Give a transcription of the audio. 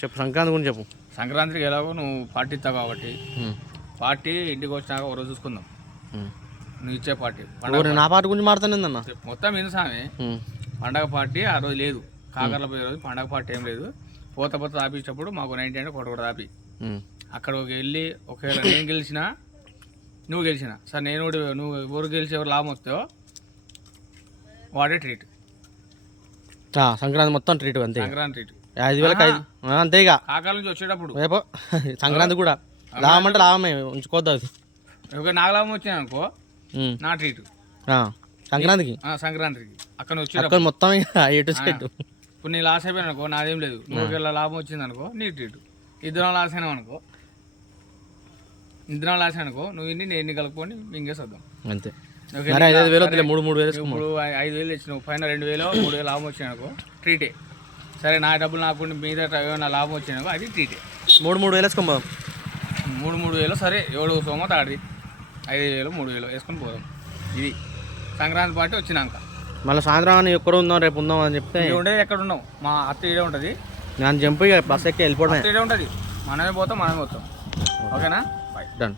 చెప్పు సంక్రాంతి గురించి చెప్పు. సంక్రాంతికి ఎలాగో నువ్వు పార్టీ ఇస్తావు కాబట్టి పార్టీ ఇంటికి వచ్చినాక ఒక రోజు చూసుకుందాం. నువ్వు ఇచ్చే పార్టీ నా పార్టీ గురించి మాట్లాడుతాను మొత్తం ఏంది స్వామి, పండగ పార్టీ ఆ రోజు లేదు. కాకర్ల పోయే రోజు పండగ పార్టీ ఏం లేదు. పోత ఆపించేటప్పుడు మాకు 90 అంటే కొట్ట ఆపి అక్కడ వెళ్ళి ఒకవేళ నేను గెలిచినా నువ్వు గెలిచినా సార్ నేను నువ్వు ఎవరు గెలిచి ఎవరు లాభం వస్తావో వాడే ట్రీట్. సంక్రాంతి మొత్తం ట్రీట్ అంతే. సంక్రాంతి ట్రీట్ 5,000 అంతే. ఇక కాకాల నుంచి వచ్చేటప్పుడు రేపు సంక్రాంతి కూడా లాభం అంటే లాభమే ఉంచుకోవద్దు. అది నాకు లాభం వచ్చినా అనుకో నా ట్రీట్ సంక్రాంతికి. సంక్రాంతికి అక్కడ వచ్చి మొత్తం ఎటు సైడ్. ఇప్పుడు నీ లాస్ అయిపోయినా అనుకో నాదేం లేదు. నువ్వు లాభం వచ్చింది అనుకో నీ ట్రీట్. ఇద్దరం లాస్ అయినావు అనుకో నువ్వు ఇన్ని నేను ఇన్ని కలుపుకొని మింగేసేద్దాం అంతే. 5,000 3,000 ఇప్పుడు 5,000 ఇచ్చినావు పైన 2,000 3,000 లాభం వచ్చినాయి అనుకో ట్రీటే. సరే నా డబ్బులు నాకు మీద ఏమైనా లాభం వచ్చినాకో అది ట్రీటే. 3,000 వేసుకోపోదాం. 3,000 సరే 7 సోమ తాడి 5,000 3,000 వేసుకొని పోదాం. ఇది సంక్రాంతి పార్టీ వచ్చినాక మళ్ళీ సాయంత్రం ఎక్కడ ఉందాం రేపు ఉందాం అని చెప్తే ఉండేది ఎక్కడ ఉన్నాం. మా అత్త ఇడే ఉంటుంది. నేను జంప్ బస్ ఎక్కి వెళ్ళిపోవడం ఇడే ఉంటుంది. మనమే పోతాం ఓకేనా. డన్.